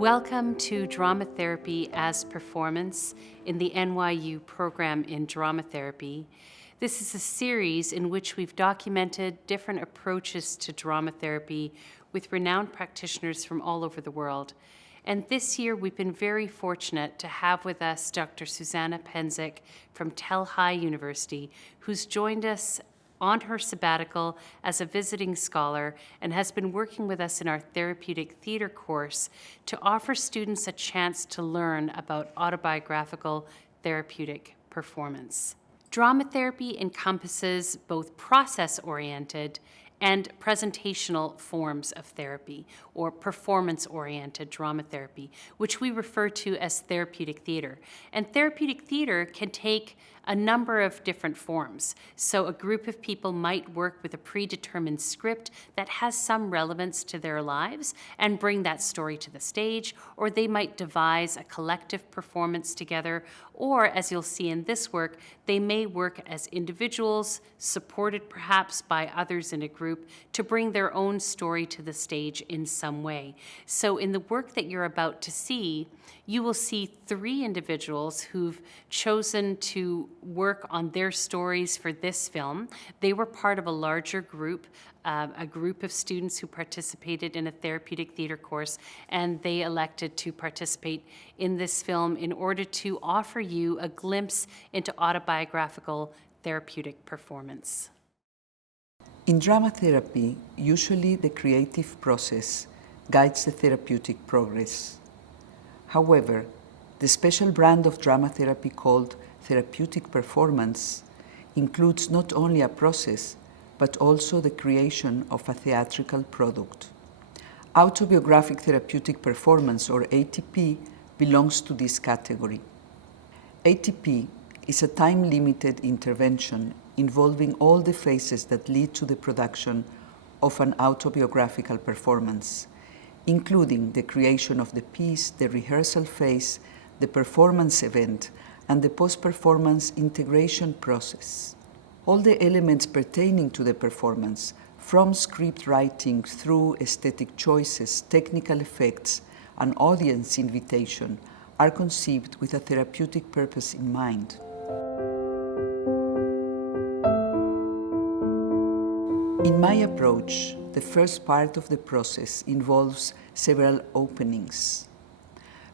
Welcome to Drama Therapy as Performance in the NYU Program in Drama Therapy. This is a series in which we've documented different approaches to drama therapy with renowned practitioners from all over the world. And this year we've been very fortunate to have with us Dr. Susana Pendzik from Tel Hai University, who's joined us on her sabbatical as a visiting scholar and has been working with us in our therapeutic theater course to offer students a chance to learn about autobiographical therapeutic performance. Drama therapy encompasses both process-oriented and presentational forms of therapy, or performance-oriented drama therapy, which we refer to as therapeutic theater. And therapeutic theater can take a number of different forms. So a group of people might work with a predetermined script that has some relevance to their lives and bring that story to the stage, or they might devise a collective performance together, or as you'll see in this work, they may work as individuals, supported perhaps by others in a group, to bring their own story to the stage in some way. So in the work that you're about to see, you will see three individuals who've chosen to work on their stories for this film. They were part of a larger group, a group of students who participated in a therapeutic theater course, and they elected to participate in this film in order to offer you a glimpse into autobiographical therapeutic performance. In drama therapy, usually the creative process guides the therapeutic progress. However, the special brand of drama therapy called therapeutic performance includes not only a process, but also the creation of a theatrical product. Autobiographic therapeutic performance, or ATP, belongs to this category. ATP is a time-limited intervention involving all the phases that lead to the production of an autobiographical performance, including the creation of the piece, the rehearsal phase, the performance event, and the post-performance integration process. All the elements pertaining to the performance, from script writing through aesthetic choices, technical effects, and audience invitation, are conceived with a therapeutic purpose in mind. In my approach, the first part of the process involves several openings.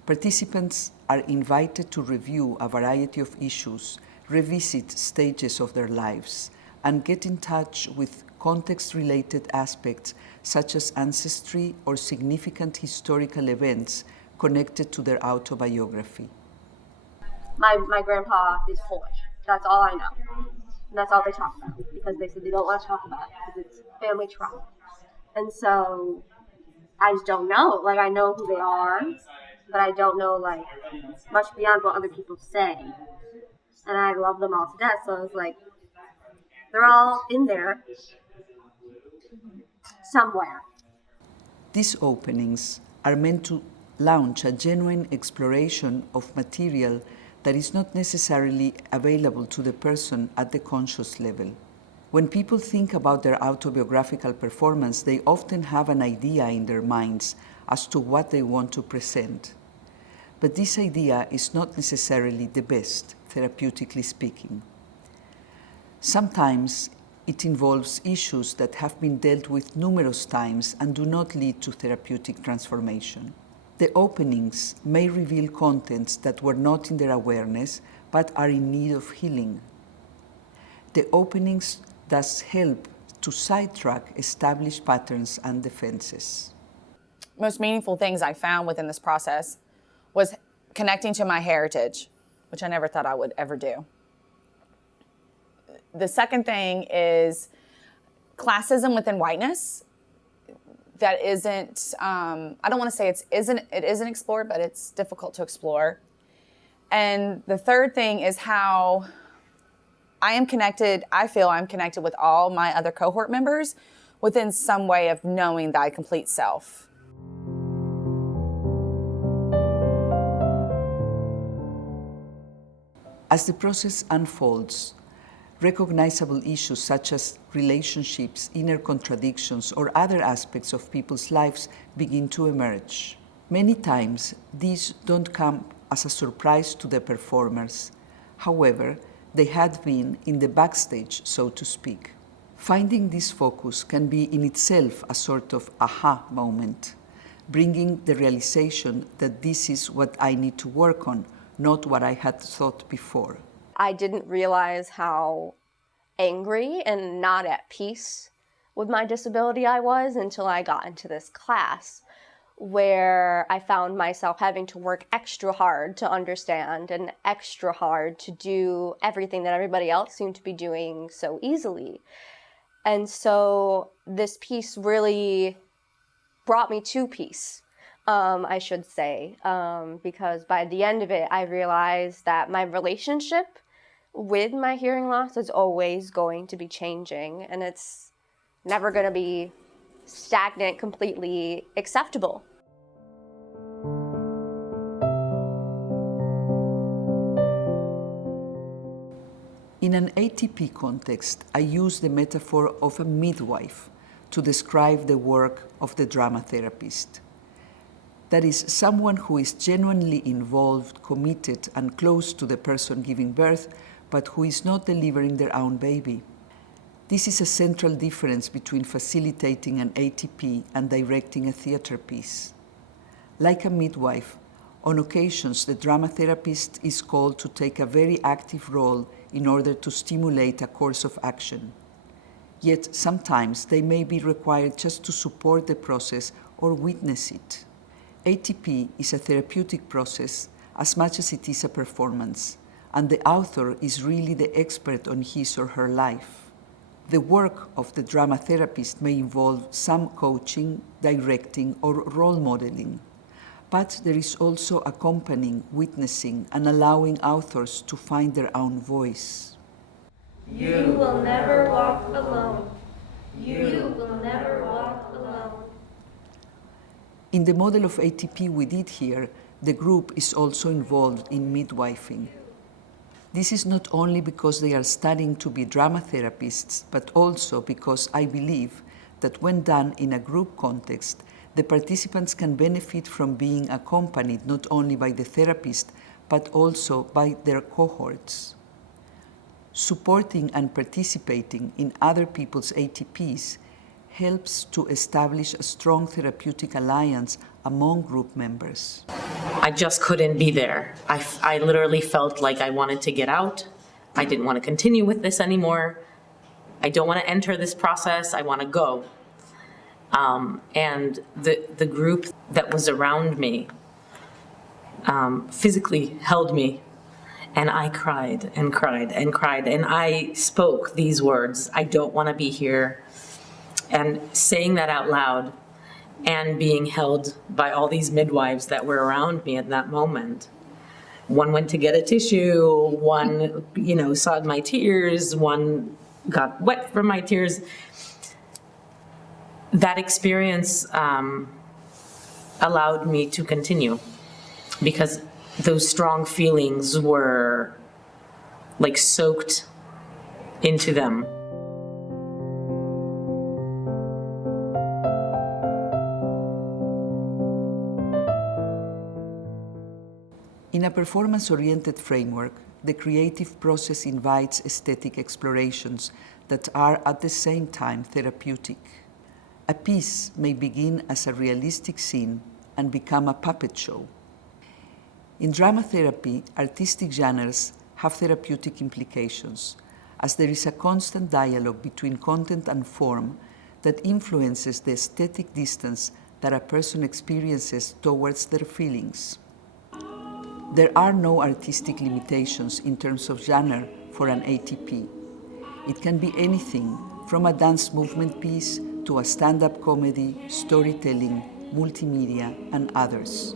Participants are invited to review a variety of issues, revisit stages of their lives, and get in touch with context-related aspects such as ancestry or significant historical events connected to their autobiography. My grandpa is Polish. That's all I know. And that's all they talk about, because they said they don't want to talk about it because it's family trauma. And so I just don't know. Like, I know who they are, but I don't know, like, much beyond what other people say. And I love them all to death, so I was like, they're all in there somewhere. These openings are meant to launch a genuine exploration of material that is not necessarily available to the person at the conscious level. When people think about their autobiographical performance, they often have an idea in their minds as to what they want to present. But this idea is not necessarily the best, therapeutically speaking. Sometimes it involves issues that have been dealt with numerous times and do not lead to therapeutic transformation. The openings may reveal contents that were not in their awareness, but are in need of healing. The openings thus help to sidetrack established patterns and defenses. Most meaningful things I found within this process was connecting to my heritage, which I never thought I would ever do. The second thing is classism within whiteness. That isn't, I don't want to say it isn't explored, but it's difficult to explore. And the third thing is how I feel I'm connected with all my other cohort members within some way of knowing thy complete self. As the process unfolds, recognizable issues such as relationships, inner contradictions, or other aspects of people's lives begin to emerge. Many times, these don't come as a surprise to the performers. However, they had been in the backstage, so to speak. Finding this focus can be in itself a sort of aha moment, bringing the realization that this is what I need to work on, not what I had thought before. I didn't realize how angry and not at peace with my disability I was until I got into this class, where I found myself having to work extra hard to understand and extra hard to do everything that everybody else seemed to be doing so easily. And so this piece really brought me to peace, I should say, because by the end of it, I realized that my relationship with my hearing loss is always going to be changing, and it's never going to be stagnant, completely acceptable. In an ATP context, I use the metaphor of a midwife to describe the work of the drama therapist. That is, someone who is genuinely involved, committed, and close to the person giving birth, but who is not delivering their own baby. This is a central difference between facilitating an ATP and directing a theater piece. Like a midwife, on occasions the drama therapist is called to take a very active role in order to stimulate a course of action. Yet sometimes they may be required just to support the process or witness it. ATP is a therapeutic process as much as it is a performance, and the author is really the expert on his or her life. The work of the drama therapist may involve some coaching, directing, or role modeling. But there is also accompanying, witnessing, and allowing authors to find their own voice. You will never walk alone. You will never walk alone. In the model of ATP we did here, the group is also involved in midwifing. This is not only because they are studying to be drama therapists, but also because I believe that when done in a group context, the participants can benefit from being accompanied not only by the therapist, but also by their cohorts. Supporting and participating in other people's ATPs helps to establish a strong therapeutic alliance among group members. I just couldn't be there. I literally felt like I wanted to get out. I didn't want to continue with this anymore. I don't want to enter this process. I want to go. And the group that was around me physically held me, and I cried and cried and cried, and I spoke these words, I don't want to be here, and saying that out loud and being held by all these midwives that were around me at that moment. One went to get a tissue, one, saw my tears, one got wet from my tears. That experience allowed me to continue because those strong feelings were like soaked into them. In a performance-oriented framework, the creative process invites aesthetic explorations that are at the same time therapeutic. A piece may begin as a realistic scene and become a puppet show. In drama therapy, artistic genres have therapeutic implications, as there is a constant dialogue between content and form that influences the aesthetic distance that a person experiences towards their feelings. There are no artistic limitations in terms of genre for an ATP. It can be anything from a dance movement piece to a stand-up comedy, storytelling, multimedia, and others.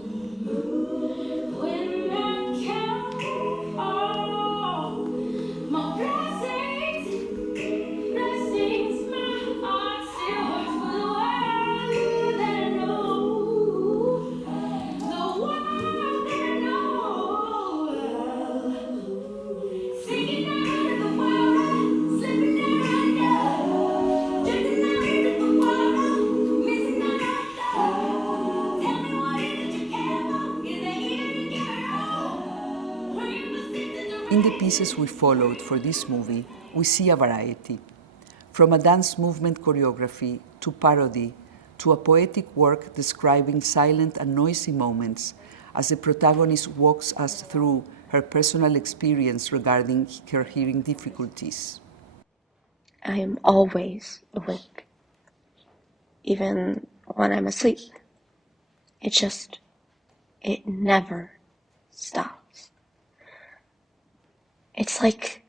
In the pieces we followed for this movie, we see a variety. From a dance movement choreography to parody to a poetic work describing silent and noisy moments as the protagonist walks us through her personal experience regarding her hearing difficulties. I am always awake, even when I'm asleep. It never stops. It's like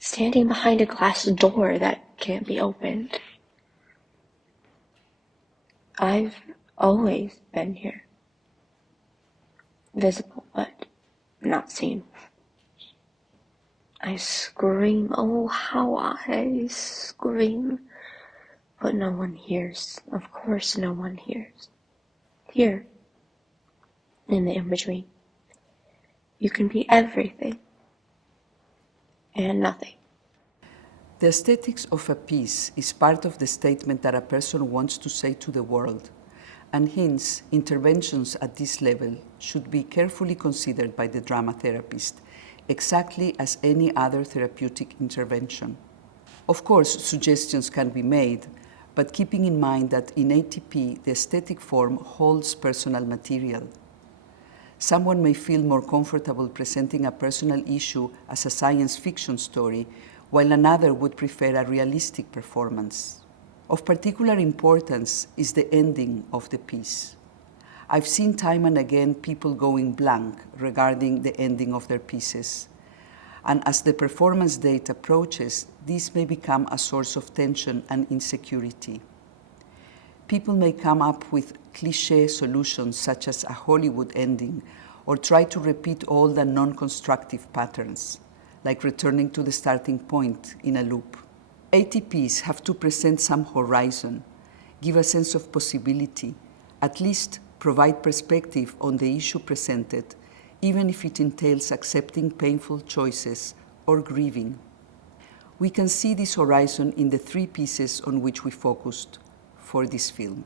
standing behind a glass door that can't be opened. I've always been here, visible but not seen. I scream, oh how I scream, but no one hears. Of course no one hears. Here, in the in-between, you can be everything and nothing. The aesthetics of a piece is part of the statement that a person wants to say to the world, and hence interventions at this level should be carefully considered by the drama therapist, exactly as any other therapeutic intervention. Of course, suggestions can be made, but keeping in mind that in ATP the aesthetic form holds personal material. Someone may feel more comfortable presenting a personal issue as a science fiction story, while another would prefer a realistic performance. Of particular importance is the ending of the piece. I've seen time and again people going blank regarding the ending of their pieces. And as the performance date approaches, this may become a source of tension and insecurity. People may come up with cliché solutions such as a Hollywood ending, or try to repeat old and non-constructive patterns, like returning to the starting point in a loop. ATPs have to present some horizon, give a sense of possibility, at least provide perspective on the issue presented, even if it entails accepting painful choices or grieving. We can see this horizon in the three pieces on which we focused for this film.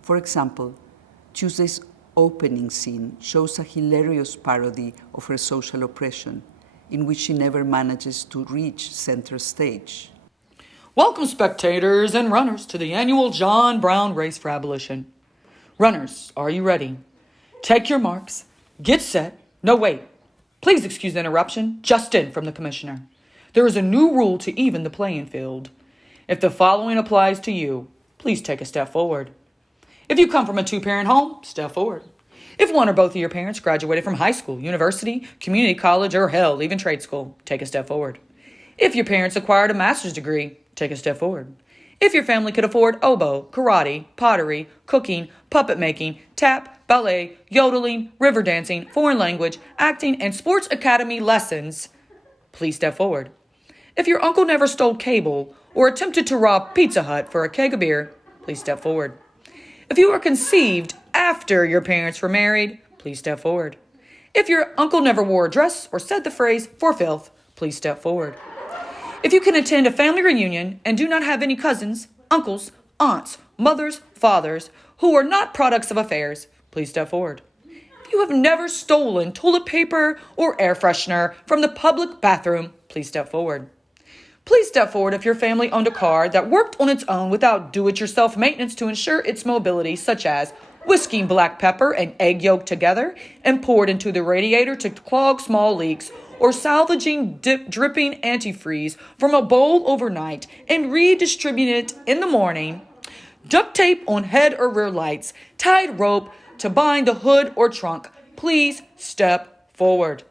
For example, Tuesday's opening scene shows a hilarious parody of her social oppression, in which she never manages to reach center stage. Welcome, spectators and runners, to the annual John Brown Race for Abolition. Runners, are you ready? Take your marks, get set. No, wait. Please excuse the interruption, just in from the commissioner. There is a new rule to even the playing field. If the following applies to you, please take a step forward. If you come from a two-parent home, step forward. If one or both of your parents graduated from high school, university, community college, or hell, even trade school, take a step forward. If your parents acquired a master's degree, take a step forward. If your family could afford oboe, karate, pottery, cooking, puppet making, tap, ballet, yodeling, river dancing, foreign language, acting, and sports academy lessons, please step forward. If your uncle never stole cable or attempted to rob Pizza Hut for a keg of beer, please step forward. If you were conceived after your parents were married, please step forward. If your uncle never wore a dress or said the phrase "for filth," please step forward. If you can attend a family reunion and do not have any cousins, uncles, aunts, mothers, fathers, who are not products of affairs, please step forward. If you have never stolen toilet paper or air freshener from the public bathroom, please step forward. Please step forward if your family owned a car that worked on its own without do-it-yourself maintenance to ensure its mobility, such as whisking black pepper and egg yolk together and poured into the radiator to clog small leaks, or salvaging dripping antifreeze from a bowl overnight and redistributing it in the morning, duct tape on head or rear lights, tied rope to bind the hood or trunk, please step forward.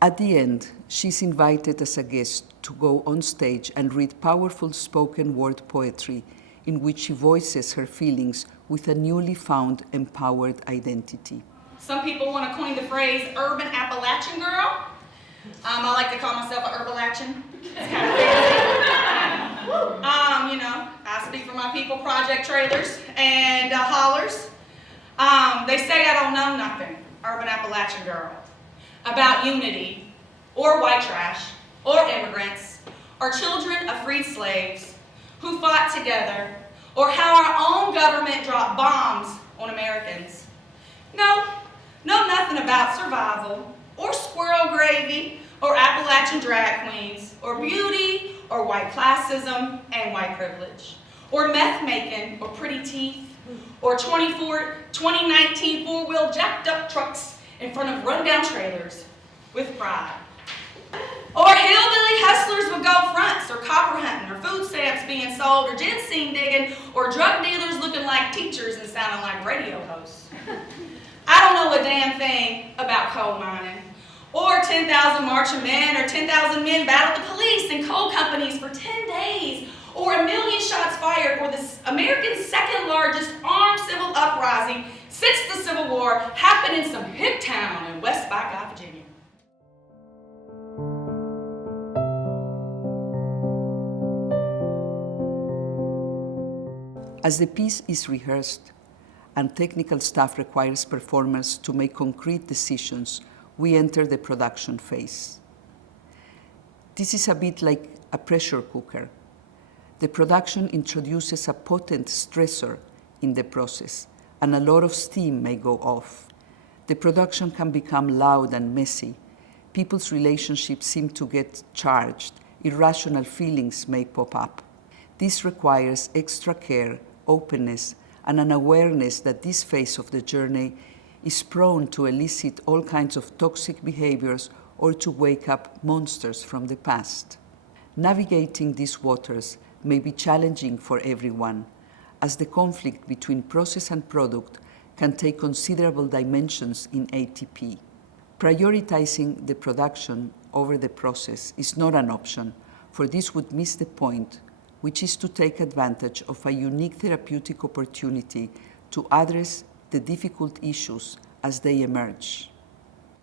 At the end, she's invited as a guest to go on stage and read powerful spoken word poetry in which she voices her feelings with a newly found empowered identity. Some people want to coin the phrase urban Appalachian girl. I like to call myself an Herbalachian. It's kind of fancy. I speak for my people, project trailers and hollers. They say I don't know nothing, urban Appalachian girl, about unity, or white trash, or immigrants, or children of freed slaves who fought together, or how our own government dropped bombs on Americans. No, know nothing about survival, or squirrel gravy, or Appalachian drag queens, or beauty, or white classism and white privilege, or meth making, or pretty teeth, or 2019 four-wheel jacked up trucks in front of rundown trailers with pride. Or hillbilly hustlers with gold fronts, or copper hunting, or food stamps being sold, or ginseng digging, or drug dealers looking like teachers and sounding like radio hosts. I don't know a damn thing about coal mining, or 10,000 marching men, or 10,000 men battled the police and coal companies for 10 days, or 1 million shots fired, or the American's second largest armed civil uprising since the Civil War happened in some hick town in West Buckeye, Virginia. As the piece is rehearsed and technical staff requires performers to make concrete decisions, we enter the production phase. This is a bit like a pressure cooker. The production introduces a potent stressor in the process, and a lot of steam may go off. The production can become loud and messy. People's relationships seem to get charged. Irrational feelings may pop up. This requires extra care, openness, and an awareness that this phase of the journey is prone to elicit all kinds of toxic behaviors or to wake up monsters from the past. Navigating these waters may be challenging for everyone, as the conflict between process and product can take considerable dimensions in ATP. Prioritizing the production over the process is not an option, for this would miss the point, which is to take advantage of a unique therapeutic opportunity to address the difficult issues as they emerge.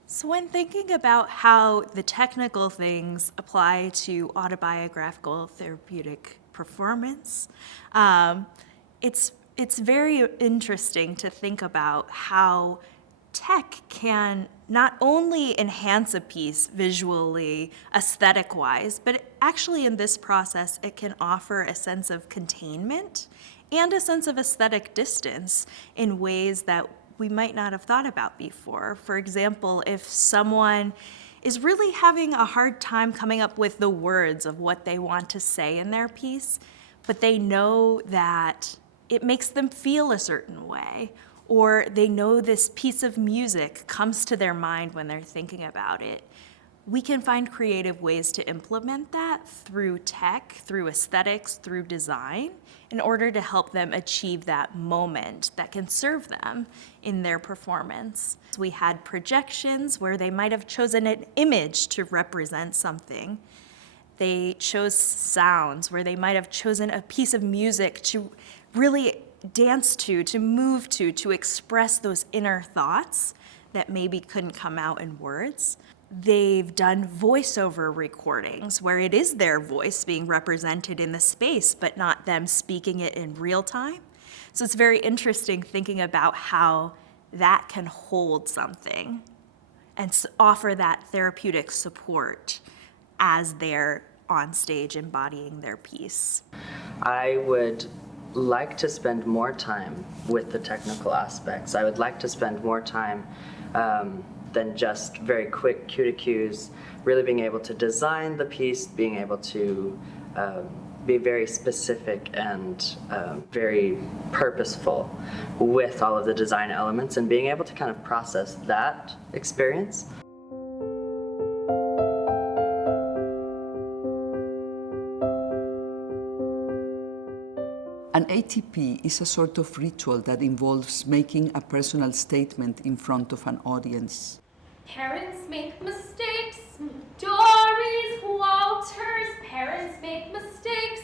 So when thinking about how the technical things apply to autobiographical therapeutic performance, it's very interesting to think about how tech can not only enhance a piece visually, aesthetic-wise, but actually in this process, it can offer a sense of containment and a sense of aesthetic distance in ways that we might not have thought about before. For example, if someone is really having a hard time coming up with the words of what they want to say in their piece, but they know that it makes them feel a certain way, or they know this piece of music comes to their mind when they're thinking about it, we can find creative ways to implement that through tech, through aesthetics, through design, in order to help them achieve that moment that can serve them in their performance. We had projections where they might have chosen an image to represent something. They chose sounds where they might have chosen a piece of music to really dance to move to express those inner thoughts that maybe couldn't come out in words. They've done voiceover recordings where it is their voice being represented in the space, but not them speaking it in real time. So it's very interesting thinking about how that can hold something and offer that therapeutic support as they're on stage embodying their piece. I would like to spend more time with the technical aspects. I would like to spend more time than just very quick cue to cues, really being able to design the piece, being able to be very specific and very purposeful with all of the design elements, and being able to kind of process that experience. An ATP is a sort of ritual that involves making a personal statement in front of an audience. Parents make mistakes. Doris Walters. Parents make mistakes.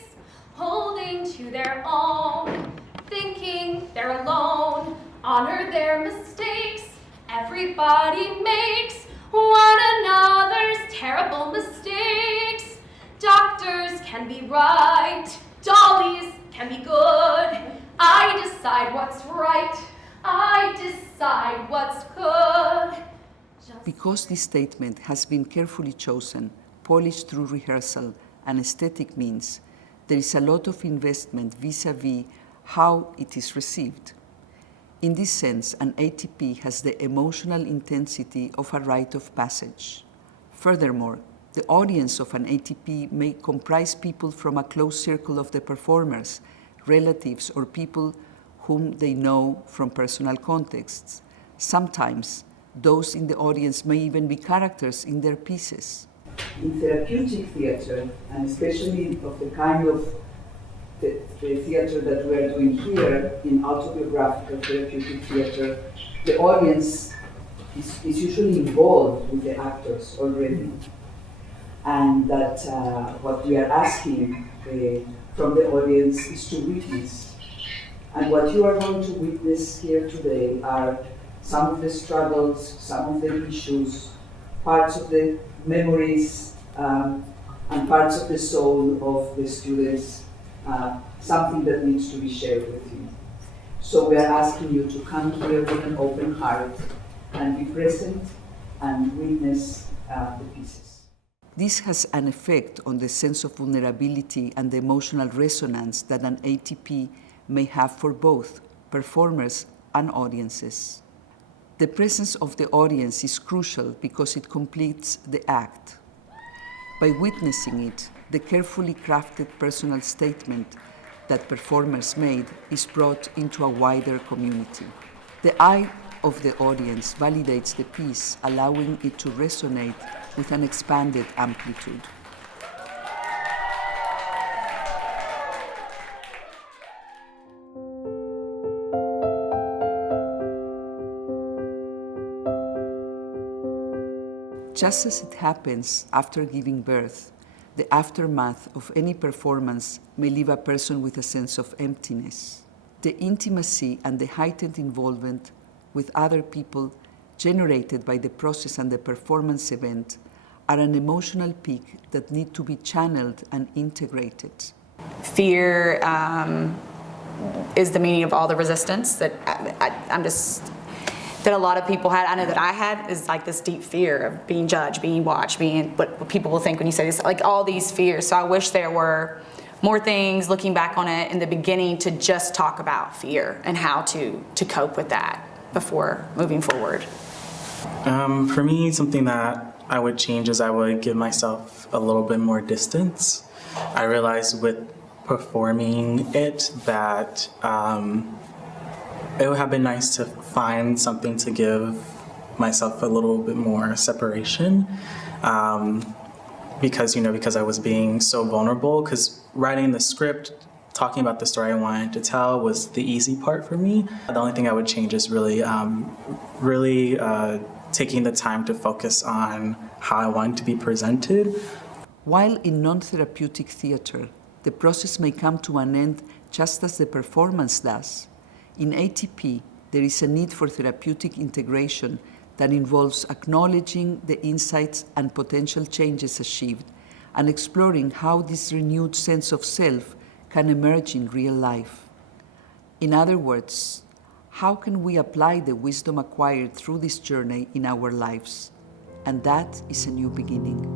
Holding to their own. Thinking they're alone. Honor their mistakes. Everybody makes one another's terrible mistakes. Doctors can be right. Dollies can be good. I decide what's right. I decide what's good. Because this statement has been carefully chosen, polished through rehearsal and aesthetic means, there is a lot of investment vis-a-vis how it is received. In this sense, an ATP has the emotional intensity of a rite of passage. Furthermore, the audience of an ATP may comprise people from a close circle of the performers, relatives, or people whom they know from personal contexts. Sometimes, those in the audience may even be characters in their pieces. In therapeutic theater, and especially of the kind of the theater that we are doing here in autobiographical therapeutic theater, the audience is usually involved with the actors already. And that what we are asking from the audience is to witness. And what you are going to witness here today are some of the struggles, some of the issues, parts of the memories, and parts of the soul of the students, something that needs to be shared with you. So we are asking you to come here with an open heart and be present and witness the pieces. This has an effect on the sense of vulnerability and the emotional resonance that an ATP may have for both performers and audiences. The presence of the audience is crucial because it completes the act. By witnessing it, the carefully crafted personal statement that performers made is brought into a wider community. The eye of the audience validates the piece, allowing it to resonate with an expanded amplitude. Just as it happens after giving birth, the aftermath of any performance may leave a person with a sense of emptiness. The intimacy and the heightened involvement with other people generated by the process and the performance event are an emotional peak that need to be channeled and integrated. Fear is the meaning of all the resistance that that a lot of people had. I know that I had is like this deep fear of being judged, being watched, being what people will think when you say this, like all these fears. So I wish there were more things, looking back on it in the beginning, to just talk about fear and how to cope with that before moving forward. For me, something that I would change is I would give myself a little bit more distance. I realized with performing it that it would have been nice to find something to give myself a little bit more separation, because I was being so vulnerable. Because writing the script, talking about the story I wanted to tell was the easy part for me. The only thing I would change is really taking the time to focus on how I want to be presented. While in non-therapeutic theater, the process may come to an end just as the performance does, in ATP, there is a need for therapeutic integration that involves acknowledging the insights and potential changes achieved and exploring how this renewed sense of self can emerge in real life. In other words, how can we apply the wisdom acquired through this journey in our lives? And that is a new beginning.